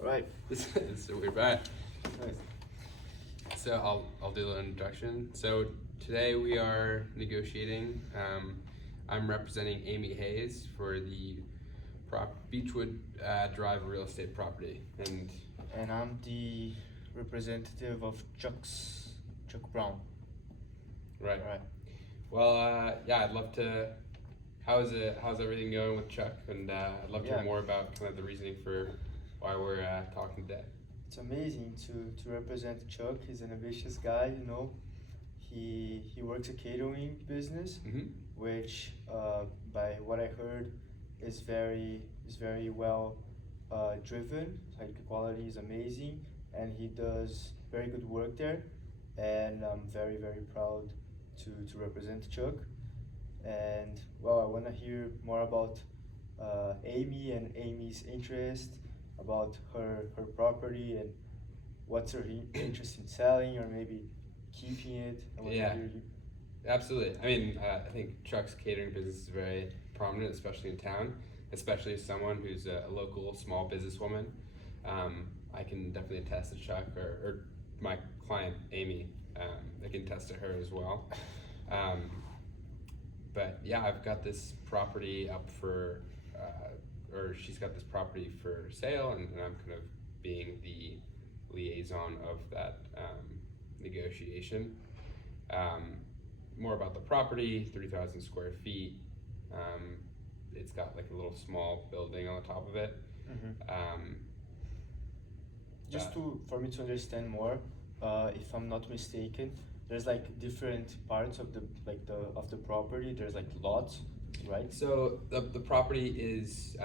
Right. So we're back. Nice. So I'll do the introduction. So today we are negotiating. I'm representing Amy Hayes for the Beechwood Drive real estate property, and And I'm the representative of Chuck Brown. right. Right. Well, yeah, I'd love to. How's everything going with Chuck? And I'd love to hear Yeah. more about kind of the reasoning for why we're talking today. It's amazing to represent Chuck. He's an ambitious guy, you know. He works a catering business, Mm-hmm. which by what I heard is very well driven. Like the quality is amazing, and he does very good work there. And I'm very proud to represent Chuck. And well, I want to hear more about Amy and Amy's interest, about her property and what's her interest in selling or maybe keeping it. I want Yeah. to hear you. Absolutely. I mean, I think Chuck's catering business is very prominent, especially in town, especially as someone who's a local small businesswoman. I can definitely attest to Chuck or my client, Amy. I can attest to her as well. But yeah, I've got this property up for, or she's got this property for sale, and I'm kind of being the liaison of that negotiation. More about the property, 3,000 square feet. It's got like a little small building on the top of it. Just for me to understand more, if I'm not mistaken, there's like different parts of the property. There's like lots, right? So the property is,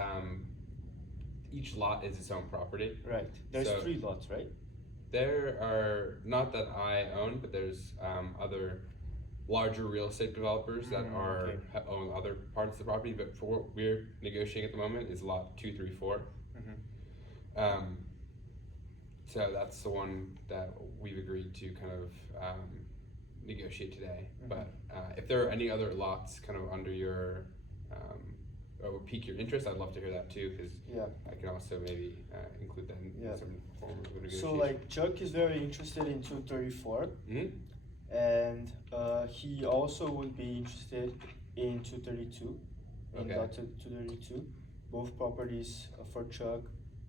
each lot is its own property. Right. There's So- 3 lots, right? There are, not that I own, but there's other larger real estate developers that Okay. own other parts of the property, but for what we're negotiating at the moment is lot 2, 3, 4. So that's the one that we've agreed to kind of negotiate today. But if there are any other lots kind of under your, or would pique your interest, I'd love to hear that too, because Yeah. I can also maybe include that in Yeah. some form of negotiation. So like Chuck is very interested in 234, Mhm. and he also would be interested in 232, in Okay. lot 232. Both properties for Chuck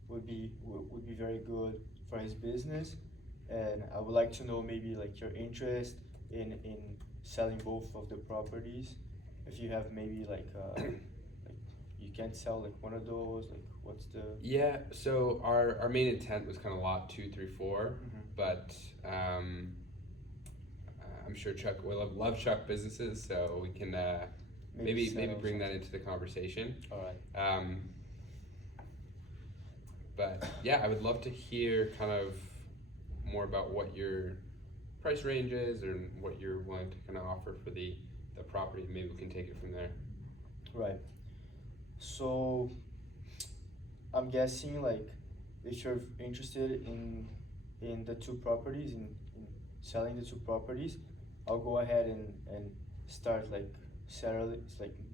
would be very good for his business, and I would like to know maybe like your interest in selling both of the properties. If you have maybe like you can't sell like one of those, like what's the Yeah, so our main intent was kind of lot 2, 3, 4, but I'm sure Chuck will love Chuck businesses, so we can maybe sell bring that something. into the conversation. All right. But yeah, I would love to hear kind of more about what your price range is and what you're willing to kind of offer for the property. Maybe we can take it from there. Right. So I'm guessing like if you're interested in the 2 properties, in selling the 2 properties, I'll go ahead and start like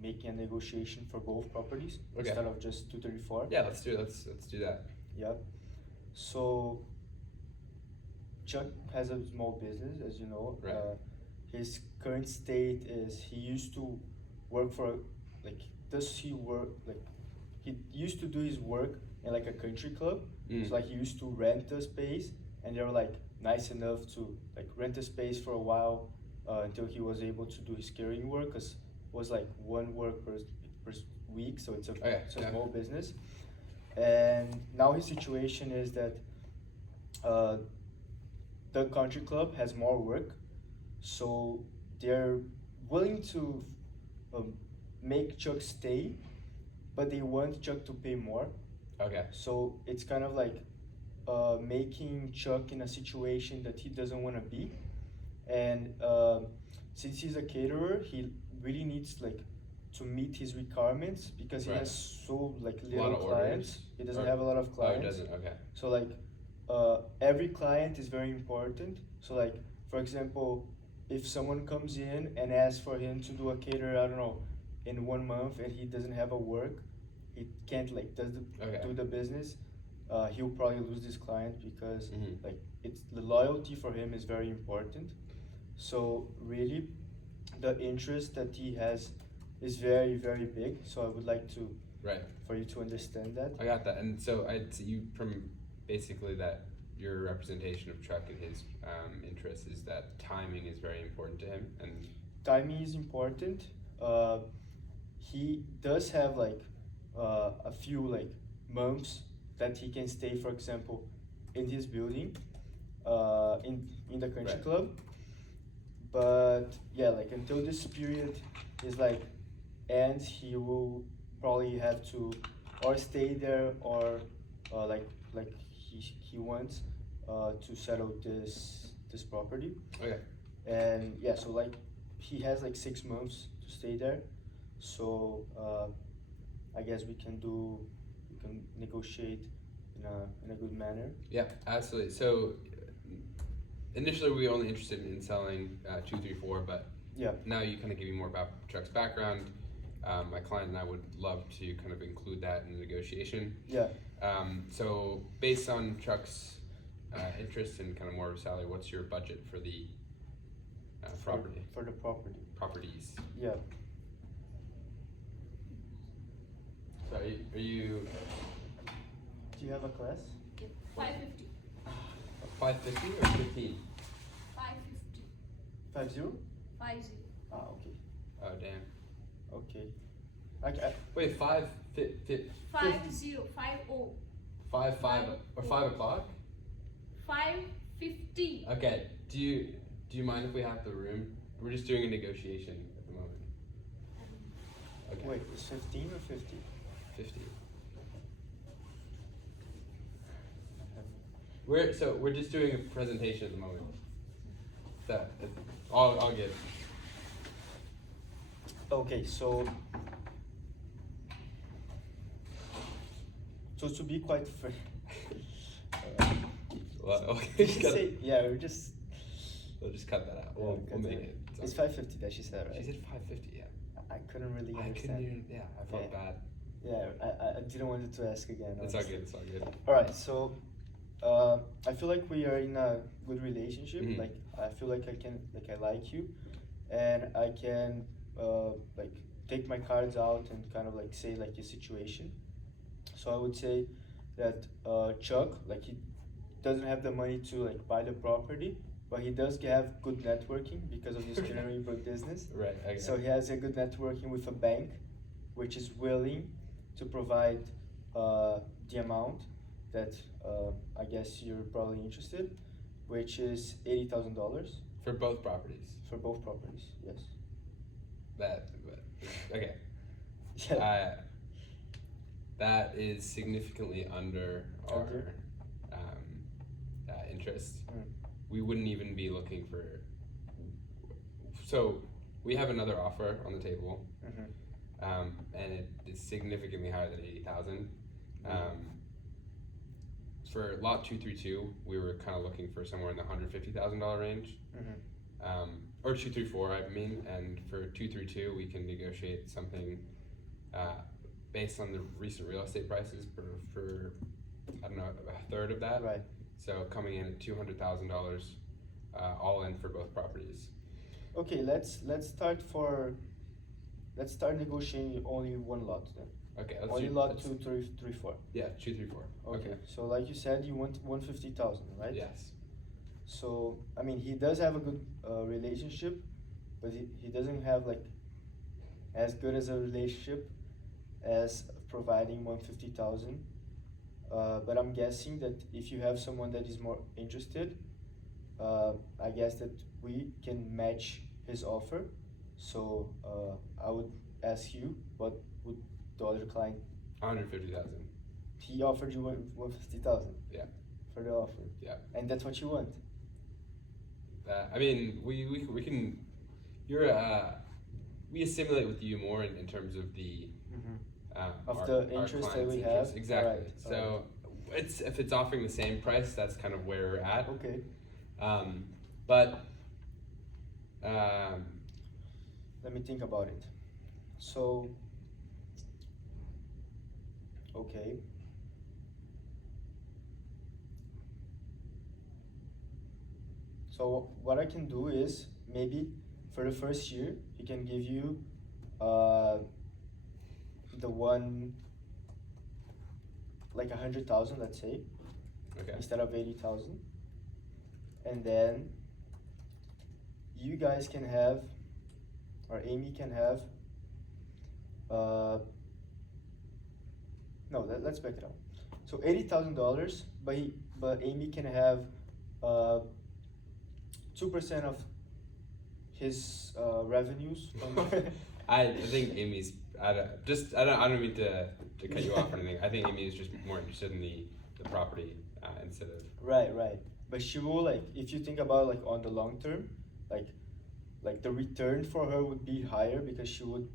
making a negotiation for both properties Okay. instead of just 234. Yeah, let's do that. Yep. So Chuck has a small business, as you know. Right. His current state is he used to work for like does he work like he used to do his work in like a country club. So like he used to rent a space, and they were like nice enough to like rent a space for a while until he was able to do his catering work, because it was like one work per week, so it's a small business. And now his situation is that the country club has more work, so they're willing to make Chuck stay, but they want Chuck to pay more. Okay. So it's kind of like making Chuck in a situation that he doesn't want to be. And since he's a caterer, he really needs like to meet his requirements, because he Right. has so like A lot little of clients. orders? He doesn't Or- have a lot of Oh, it clients. doesn't. Okay. So like every client is very important. So like for example, if someone comes in and asks for him to do a cater, I don't know, in 1 month, and he doesn't have a work, he can't like Okay. do the business. he'll probably lose this client because Mhm. like it's the loyalty for him is very important. So really, the interest that he has is very very big. So I would like to Right. for you to understand that. I got that. And so you from basically that your representation of Chuck and his interests is that timing is very important to him. And Timing is important. He does have like a few like months that he can stay, for example, in his building, in the country Right. club. But yeah, like until this period is like ends, he will probably have to or stay there or like he wants to settle this property. Okay. And yeah, so like he has like 6 months to stay there. So I guess we can negotiate in a good manner. Yeah, absolutely. So initially we were only interested in selling 234, but Yeah. now you kind of give me more about Chuck's background. My client and I would love to kind of include that in the negotiation. Yeah. So based on Chuck's interest and kind of more of a salary, what's your budget for the property? For the property. Properties. Yeah. So are you Do you have a class? 550. 550 or 15? 550. 50? 50. Ah, okay. Oh damn. Okay. Okay. Wait, 5 50. 50. 5 or 5 o'clock? 550. Okay. Do you mind if we have the room? We're just doing a negotiation at the moment. Okay. Wait, it's 15 or 50? 50. We're just doing a presentation at the moment. That I'll give. Okay, so to be quite fair, Well, okay. we should say, yeah, We'll just cut that out. Yeah, We'll cut make that. it. It's 550 that she said, right? She said 550. Yeah. I couldn't really I understand. couldn't even. Yeah, I felt Okay. bad. Yeah, I didn't want to ask again. It's all honestly. good. It's all good. All right, so I feel like we are in a good relationship. Mhm. Like I feel like I like you, and I can like take my cards out and kind of like say like your situation. So I would say that Chuck, like he doesn't have the money to like buy the property, but he does have good networking because of his culinary business. Right. Okay. So he has a good networking with a bank, which is willing to provide the amount that I guess you're probably interested, which is $80,000 for both properties. for both properties. Yes. Okay. Yeah. That is significantly under our Under? interest. Mm. We wouldn't even be looking for. So we have another offer on the table, Mhm. and it is significantly higher than 80,000. For lot 232, we were kind of looking for somewhere in the $150,000 range. Mhm. Or 234, I mean, and for 232, we can negotiate something based on the recent real estate prices for I don't know, a third of that. Right. So coming in at $200,000, all in for both properties. Okay. Let's start negotiating only one lot then. Okay, let's Only do lot let's- 2, 3, 3, 4. Yeah, 234. Okay. So like you said, you want 150,000, right? Yes. So I mean, he does have a good relationship, but he doesn't have like as good as a relationship as providing 150,000. But I'm guessing that if you have someone that is more interested, I guess that we can match his offer. So I would ask you, what would the other client? 150,000. He offered you 150,000. Yeah. For the offer. Yeah. And that's what you want. I mean, we can. We assimilate with you more in terms of the. Of the interest that we have? Exactly. Alright, So if it's offering the same price, that's kind of where we're at. Okay. But Let me think about it. So, okay. So what I can do is maybe for the first year he can give you uh, the one like 100,000, let's say, Okay. instead of 80,000, and then you guys can have, or Amy can have, uh, no, let's back it up. So $80,000, but Amy can have 2% of his revenues from. I think Amy's. I don't mean to cut you off or anything. I think Amy is just more interested in the property instead of. Right, right. But she will, like, if you think about like on the long term, like the return for her would be higher because she would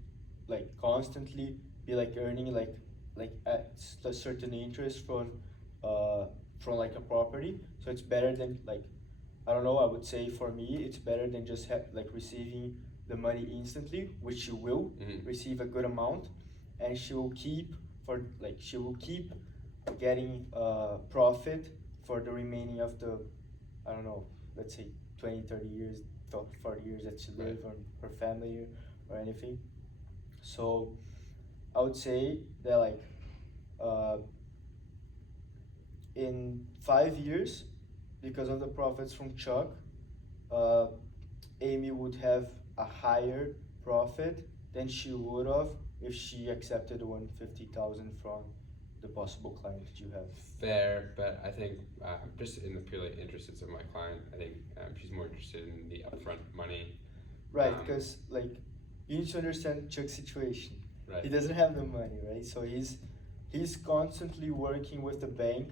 like constantly be like earning like at a certain interest from like a property. So it's better than like, I don't know, I would say for me it's better than just like receiving the money instantly, which she will Mhm. receive a good amount, and she will keep she will keep getting profit for the remaining of the, I don't know, let's say 20, 30 years, 40 years that she live, Right. or her family or anything. So I would say that like uh, in 5 years, because of the profits from Chuck, uh, Amy would have a higher profit than she would have if she accepted the 150,000 from the possible client that you have. Fair, but I think just in the purely interests of my client, I think she's more interested in the upfront money. Right, Um, because like you need to understand Chuck's situation. Right. He doesn't have the money, right? So he's constantly working with the bank.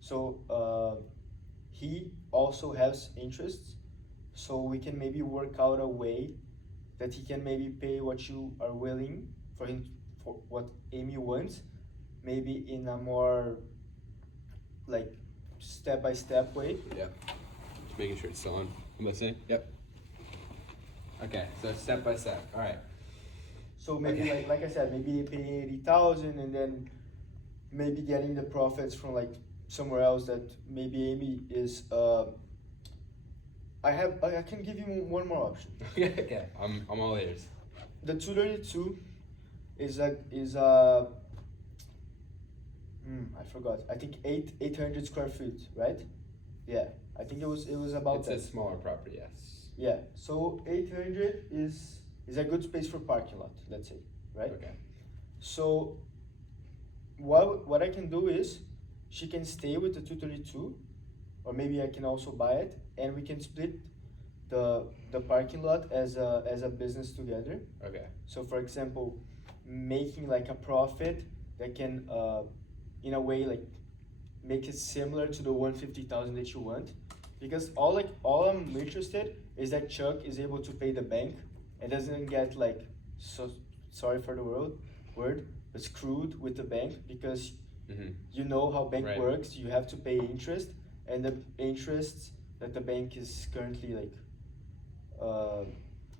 So he also has interests. So we can maybe work out a way that he can maybe pay what you are willing for him, for what Amy wants, maybe in a more like step by step way. Yeah. Just making sure it's still on. I'm listening. Yep. Okay, so step by step. All right. So maybe Okay. like I said, maybe paying 80,000 and then maybe getting the profits from like somewhere else that maybe Amy is. I can give you one more option. Okay. I'm all ears. The 232 is I forgot. I think 800 square feet, right? Yeah, I think it was about It's that. a smaller property, yes. Yeah, so 800 is a good space for parking lot, let's say, right? Okay. So what I can do is she can stay with the 232, or maybe I can also buy it, and we can split the parking lot as a business together. Okay. So for example, making like a profit that can in a way like make it similar to the 150,000 that you want, because all I'm interested is that Chuck is able to pay the bank and doesn't get like, so sorry for the word, but screwed with the bank, because Mm-hmm. you know how bank Right. works. You have to pay interest, and the interest that the bank is currently uh,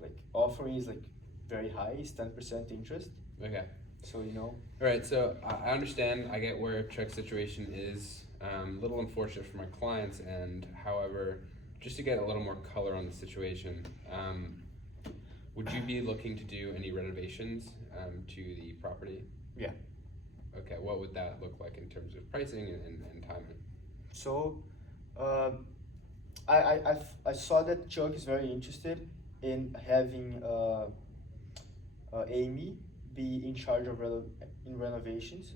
like offering is like very high. It's 10% interest. Okay. So you know. All right, so I understand. I get where Chuck's situation is. A little unfortunate for my clients, and however, just to get a little more color on the situation, would you be looking to do any renovations to the property? Yeah. Okay, what would that look like in terms of pricing and timing? So, I saw that Chuck is very interested in having Amy be in charge of in renovations.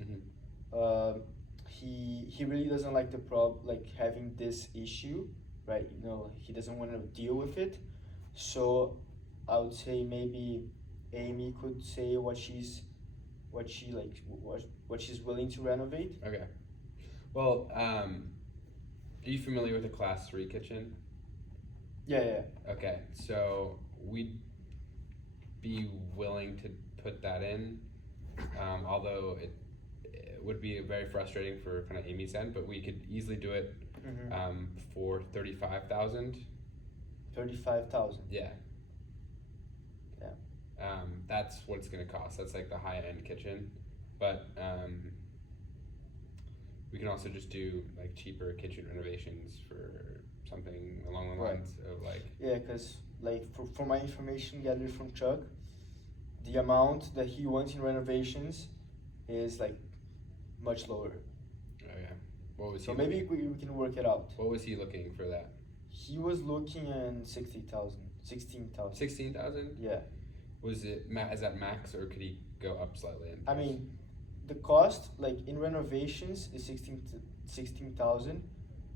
Mm-hmm. He really doesn't like like having this issue, right? You know, he doesn't want to deal with it. So I would say maybe Amy could say what she's willing to renovate. Okay. Well, are you familiar with a Class 3 kitchen? Yeah, yeah. Okay, so we'd be willing to put that in, although it would be very frustrating for kind of Amy's end, but we could easily do it Mm-hmm. for 35,000. 35,000. Yeah. Yeah. That's what it's gonna cost. That's like the high end kitchen, but we can also just do like cheaper kitchen renovations for something along the Right. lines of like. Yeah, because like for my information gathered from Chuck, the amount that he wants in renovations is like much lower. Oh yeah. What was So he? maybe looking, we can work it out. What was he looking for that? He was looking at 60,000, 16,000. 16,000. Yeah. Was it is that max or could he go up slightly? In I price? mean, the cost like in renovations is 16,000,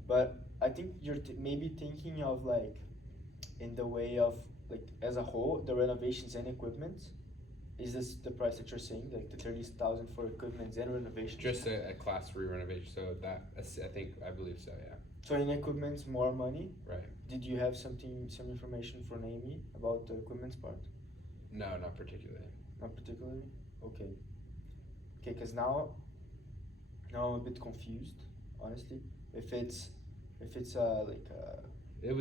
but I think you're maybe thinking of like in the way of like as a whole the renovations and equipment. Is this the price that you're saying, like the 30,000 for equipment and renovations? Just a class 3 renovation. So I believe so. Yeah. So in equipment, more money. Right. Did you have some information from Amy about the equipment part? No, not particularly. Not particularly. Okay. Okay, because now I'm a bit confused, honestly. If it's like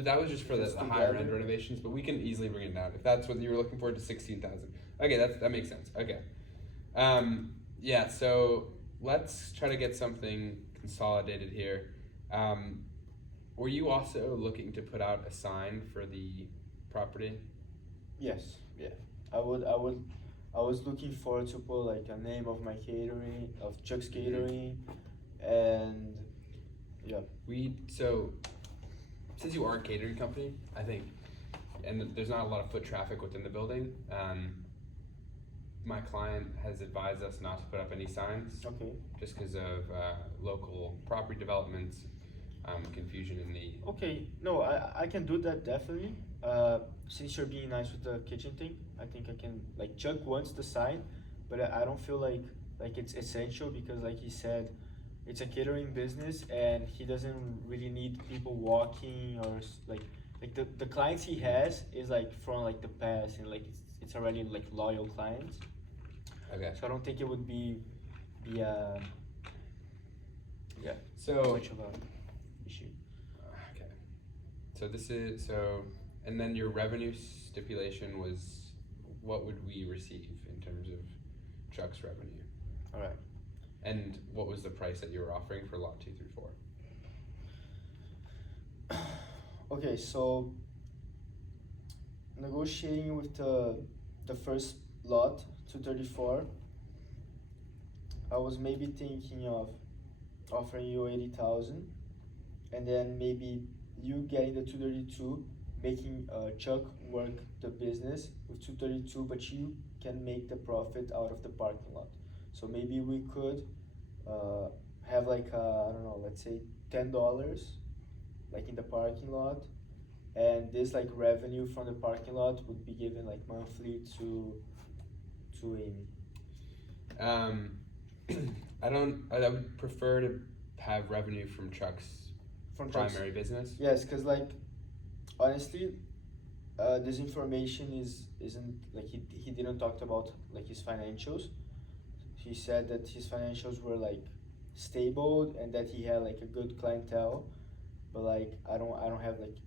That was just for It's the higher end together. renovations, but we can easily bring it down if that's what you were looking for to 16,000. Okay, that makes sense. Okay, yeah. So let's try to get something consolidated here. Were you also looking to put out a sign for the property? yes, yeah. I was looking forward to put like a name of my catering, of Chuck's Catering, and yeah. So since you are a catering company, I think, and there's not a lot of foot traffic within the building. My client has advised us not to put up any signs. Okay. Just because of local property developments, confusion in the. Okay, no, I can do that definitely. Since you're being nice with the kitchen thing, I think I can, like Chuck wants the sign, but I don't feel like it's essential because like he said, it's a catering business and he doesn't really need people walking or like the clients he has is like from like the past and like it's already like loyal clients. Okay. So I don't think it would be yeah So. much of a issue. Okay. And then your revenue stipulation was, what would we receive in terms of Chuck's revenue? All right. And what was the price that you were offering for lot 2 through 4? Okay, so negotiating with the first lot, 234, I was maybe thinking of offering you 80,000, and then maybe you getting the 232, making Chuck work the business with 232, but you can make the profit out of the parking lot. So maybe we could have like I don't know, let's say $10, like in the parking lot, and this like revenue from the parking lot would be given like monthly to Amy. I would prefer to have revenue from Chuck's From Chuck's- primary business. Yes, because like honestly, this information isn't like he didn't talk about like his financials. He said that his financials were like stable and that he had like a good clientele, but like I don't have like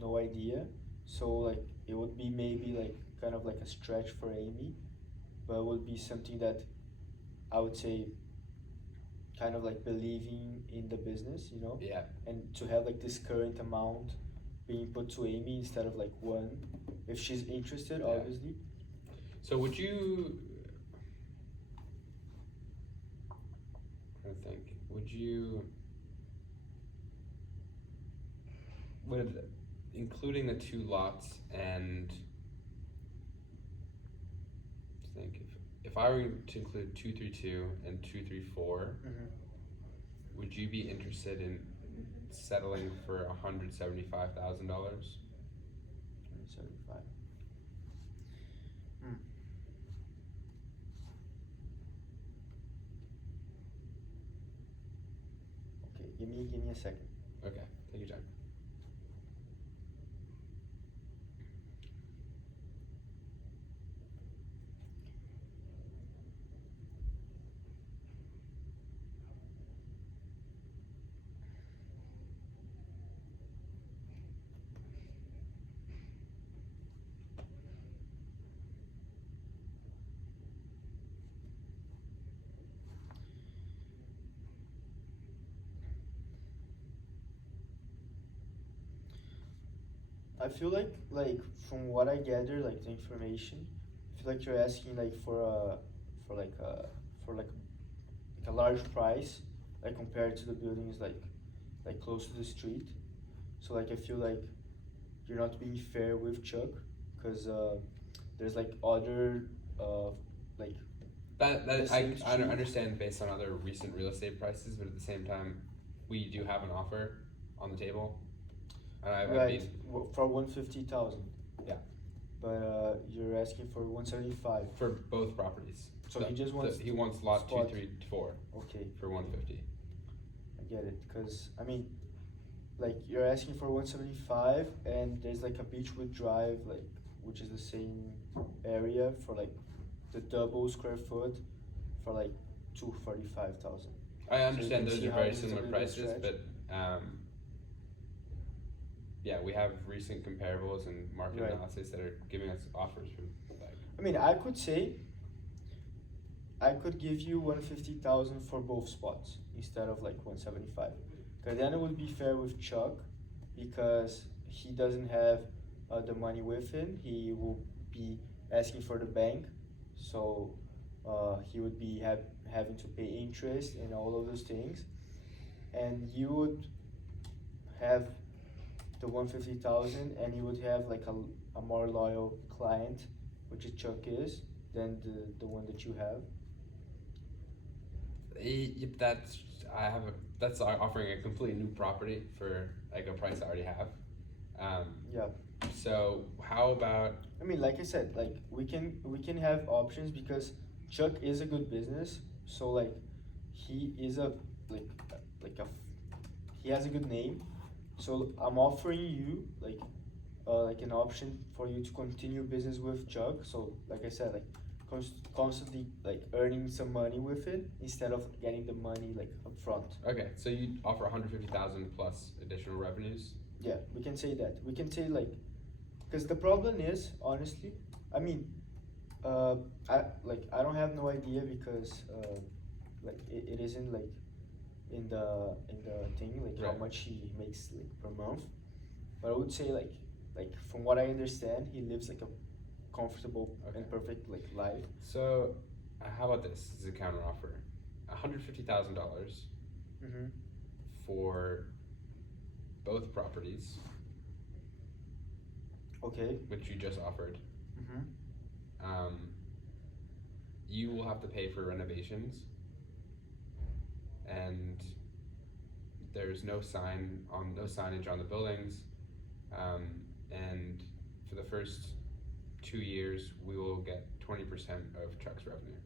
no idea. So like it would be maybe like kind of like a stretch for Amy, but it would be something that I would say kind of like believing in the business, you know? Yeah. And to have like this current amount being put to Amy instead of like one, if she's interested, Yeah. obviously. So would you? I think. Would including the 2 lots and I think if I were to include 232 and 234, would you be interested in settling for $175,000? 175. Okay, give me a second. Okay, take your time. I feel like from what I gather, like the information, I feel like you're asking like for like a for like a large price, like compared to the buildings like close to the street. So like I feel like you're not being fair with Chuck, because there's like other like That the that same I street. understand based on other recent real estate prices, but at the same time, we do have an offer on the table, and I Right, mean, for 150,000, yeah, but you're asking for 175. for both properties. So he just wants he wants lot spot. 2, 3, 4 Okay, for 150. I get it. Cause I mean, like you're asking for 175, and there's like a Beechwood Drive, like which is the same area for like the double square foot for like 245,000. I understand can those see are how very this is a similar bit of a prices, stretch. but yeah, we have recent comparables and market Right. analysis that are giving us offers from like. I mean, I could say I could give you 150,000 for both spots instead of like 175. Cause then it would be fair with Chuck, because he doesn't have the money with him. He will be asking for the bank, so he would be having to pay interest and all of those things, and you would have the 150,000, and you would have like a more loyal client, which is Chuck is, than the one that you have. That's that's offering a completely new property for like a price I already have. Yeah. So how about I mean, like I said, like we can have options, because Chuck is a good business. So like he is a like like a he has a good name. So I'm offering you like an option for you to continue business with Chuck. So like I said, like constantly like earning some money with it instead of getting the money like upfront. okay? So you offer 150,000 plus additional revenues. Yeah, we can say that. We can say like, because the problem is honestly, I mean, I don't have no idea, because like it isn't like in the thing like how Right. much he makes like per month, but I would say like from what I understand, he lives like a comfortable Okay. and perfect like life. So how about this? This is a counter offer: $150,000 Mm-hmm. for both properties, Okay. which you just offered. Mm-hmm. You will have to pay for renovations, and there's no signage on the buildings, and for the first 2 years we will get 20% of Chuck's revenue,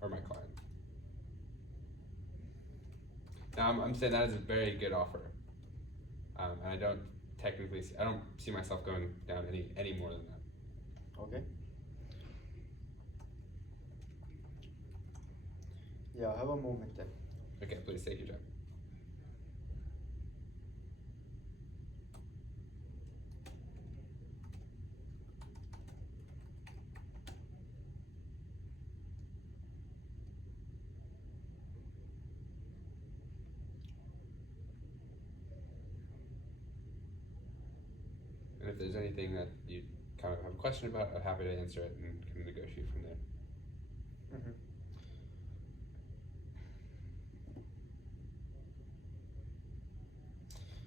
or my client. Now I'm saying that is a very good offer, and I don't see myself going down any more than that. Okay. Yeah, I'll have a moment then. Okay, please take your time. And if there's anything that you kind of have a question about, I'm happy to answer it and can negotiate from there. Mm-hmm.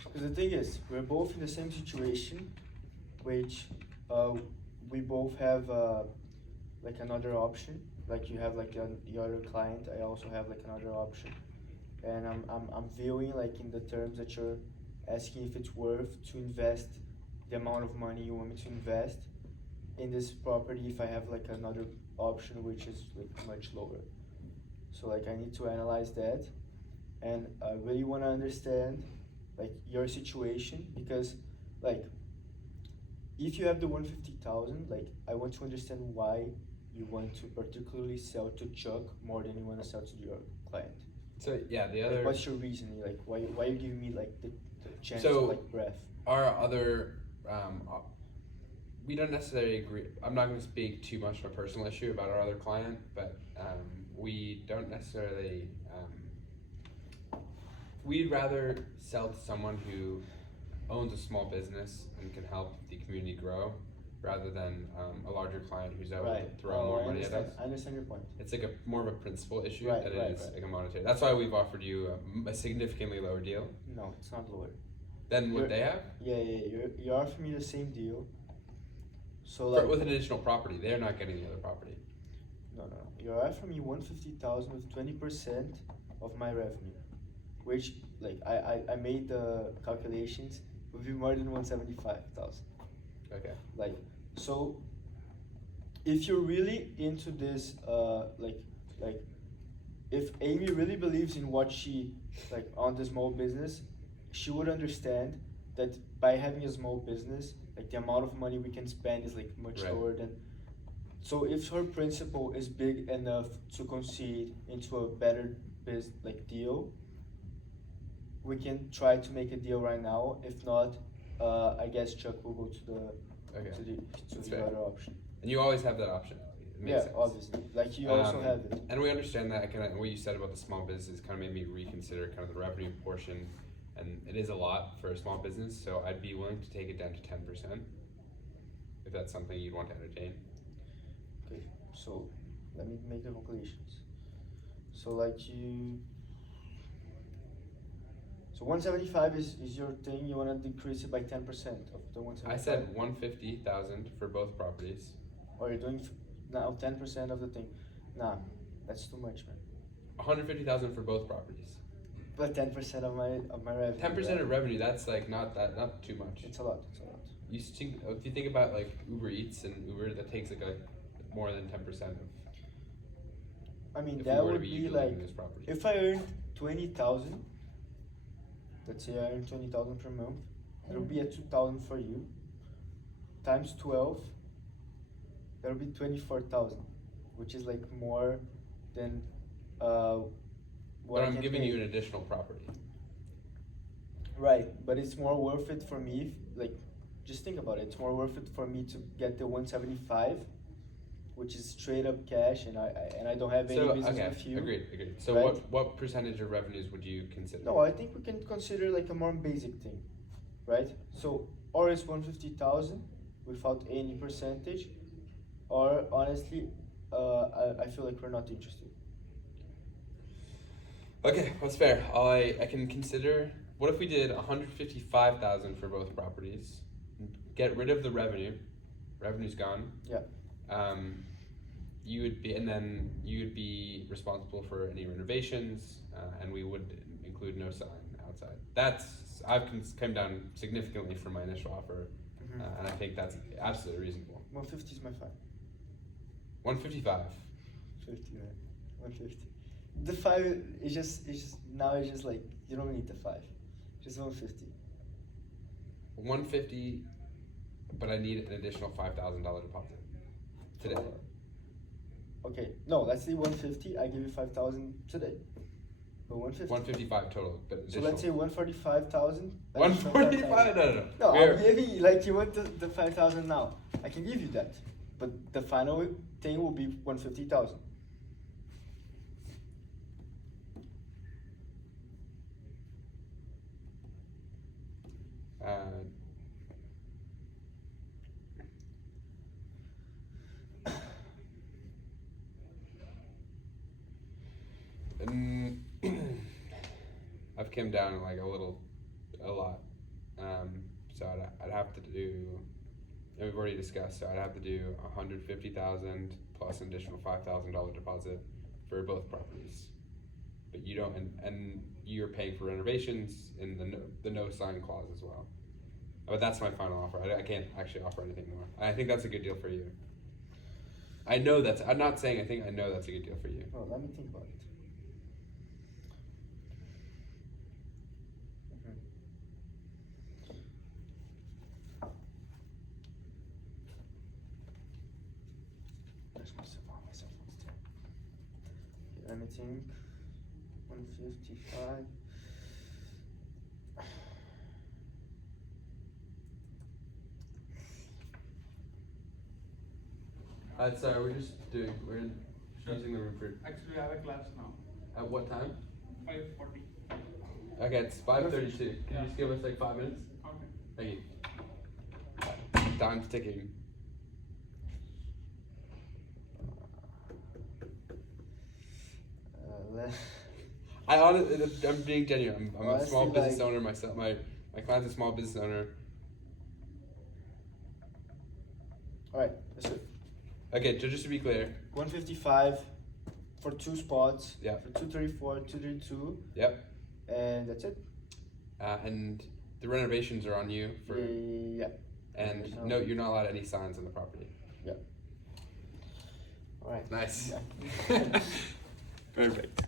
Because the thing is, we're both in the same situation, which we both have like another option. Like you have like your other client, I also have like another option, and I'm viewing like in the terms that you're asking if it's worth to invest the amount of money you want me to invest in this property if I have like another option which is like much lower. So like I need to analyze that, and I really want to understand like your situation, because like if you have the 150,000, like I want to understand why you want to particularly sell to Chuck more than you want to sell to your client. So yeah, the Like, other what's your reasoning? Like why you giving me like the chance So- of like breath? our other we don't necessarily agree. I'm not going to speak too much on a personal issue about our other client, but we don't necessarily we'd rather sell to someone who owns a small business and can help the community grow, rather than a larger client who's out Right. to throw more I money at understand. us. I understand your point. It's like a more of a principal issue Right, than right, it is right. like a monetary. That's why we've offered you a significantly lower deal No, it's not lower. than what You're- they have. Yeah. You're offering me the same deal. So For, like, with an additional property, they're not getting the other property. no. You're offering me 150,000 with 20% of my revenue, which like I made the calculations would be more than 175,000. Okay. Like, so if you're really into this, like if Amy really believes in what she like on the small business, she would understand that by having a small business, like the amount of money we can spend is like much Right. lower than. So if her principal is big enough to concede into a better deal, we can try to make a deal right now. If not, I guess Chuck will go to the Okay. to That's the fair. other option. And you always have that option. It makes Yeah, sense. obviously. Like you also have it. And we understand that. Kind of what you said about the small business kind of made me reconsider kind of the revenue portion, and it is a lot for a small business. So I'd be willing to take it down to 10%, if that's something you'd want to entertain. Okay, so let me make the calculations. So like you. So 175 is your thing. You want to decrease it by 10% of the 175. I said 150,000 for both properties. Or you're doing now 10% of the thing. Nah, that's too much, man. 150,000 for both properties. But 10% of my revenue. 10% right? of revenue. That's like not too much. It's a lot. It's a lot. You think if you think about like Uber Eats and Uber, that takes like more than 10% of. I mean If that we were to would be be utilizing like this property. if I earned 20,000. Let's say I earn 20,000 per month. It'll be at 2,000 for you. Times 12. That'll be 24,000, which is like more than what But I I'm can giving pay. you an additional property. Right, but it's more worth it for me. Like, just think about it. It's more worth it for me to get the 175, which is straight up cash, and I don't have any So business okay, with you. agreed. So right? what percentage of revenues would you consider? No, I think we can consider like a more basic thing, right? So, or it's 150,000 without any percentage, or honestly, I feel like we're not interested. Okay, that's fair. I can consider. What if we did 155,000 for both properties? Get rid of the revenue. Revenue's gone. Yeah. You would be, and then you would be responsible for any renovations, and we would include no sign outside. I've come down significantly from my initial offer, and I think that's absolutely reasonable. 150 is my fine. 155. 50, man. 150. The 5 is just now it's just like you don't need the 5. Just 150. 150, but I need an additional $5,000 deposit today. Okay, no, let's say 150. I give you 5,000 today. But 150. 155 total, but So additional. let's say 145,000. 145? No. No, We're- I'm giving you like you want the 5,000 now. I can give you that, but the final thing will be 150,000. I've come down like a lot. So I'd have to do, and we've already discussed, so I'd have to do 150,000 plus an additional $5,000 deposit for both properties. But you don't, and you're paying for renovations in the no sign clause as well. But that's my final offer. I can't actually offer anything more. I think that's a good deal for you. I'm not saying I think, I know that's a good deal for you. Well, let me think about it. Where's my cell phone? My cell phone's there. Okay, let me think. 155. Sorry, we're using the room for, Actually, I have a class now. at what time? 5:40. Okay, it's 5:32. Can you just give us like 5 minutes? Okay. Thank you. Time's ticking. I'm being genuine. I'm a Honestly, small business like- owner myself. My client's a small business owner. Alright, that's it. Okay, so just to be clear. 155 for 2 spots. Yeah. For 234, 232, Yep. and that's it. And the renovations are on you for. Yeah. And There's no, you're not allowed any signs on the property. Yeah. Alright. Nice. Yeah. Perfect.